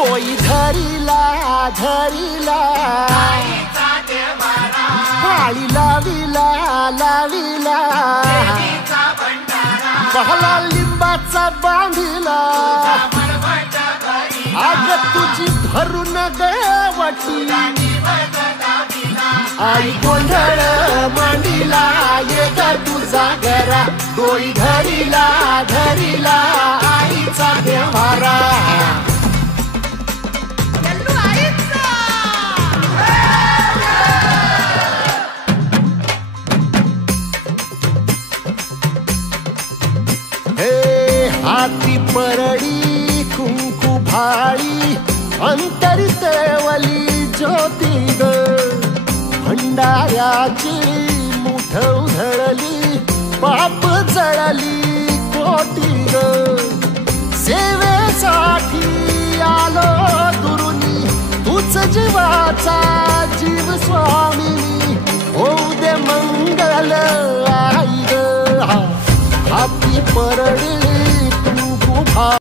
डोई धरिला धरिला पाळी लाविला लाविला पहला लिंबाचा बांधिला आग तुझी भरून गवटी आई गोंधळ मांडीला ये ग तुझा घरा डोई धरिला धरिला आईचा देवारा हाती परडी कुंकू भाळी अंतरी तेवली ज्योती ग भंडाऱ्याची मुठ उधळली पाप जळली कोटी ग सेवेसाठी आलो दुरुनी तूच जीवाचा जीव स्वामिनी